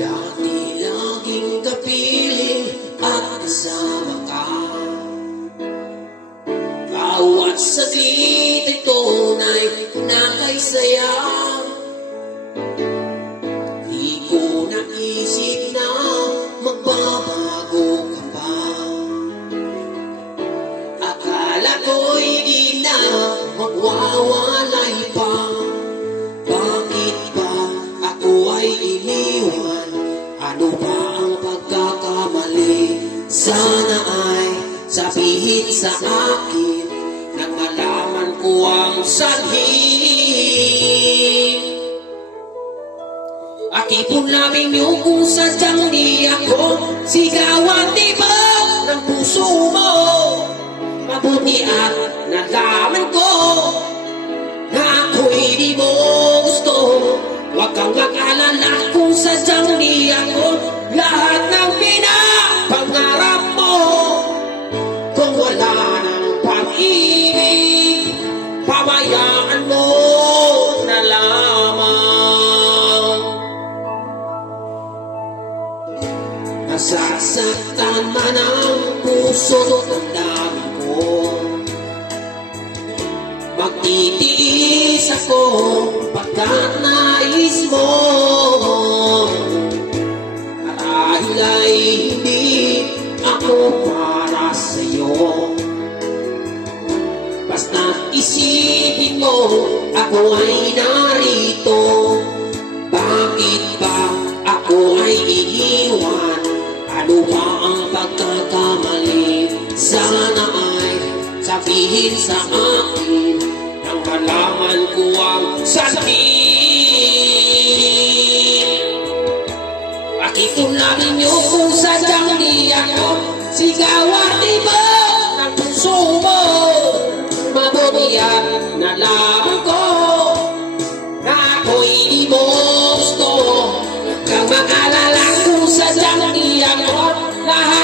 Lagi-laging kapiling at kasama ka. Bawat saglit ay tunay na kay saya. Di ko naisip na magbabago ka pa. Akala ko'y di na magwawalay pa. Bakit ba ako ay iniwan? Ano ba ang pagkakamali? Sana ay sabihin sa akin nang malaman ko ang sanhin. Akipon lamang niyo kung sadyang di ako sigawan, diba ng puso mo? Mabuti at nalaman ko na ako'y di mo gusto. Huwag kang mag-alala kung sadyang di ako lahat ng pinapangarap mo. Kung wala ng pag-ibig, pabayaan mo na lamang. Nasasaktan man ang puso ng dami ko. Magtitiis ako pagkat nais mo. Marahil ay hindi ako para sa'yo. Basta't isipin mo ako ay narito. Bakit ba ako ay iiwan? Ano ba ang pagkakamali? Sana ay sabihin sa akin nang malaman ko ang sakit. Bakit kung lagi niyo kung sadyang di ako sigawan, diba ng puso mo? Mabuti at nalaman ko na ako'y di mo gusto. Huwag kang mag-alala kung sadyang di ako lahat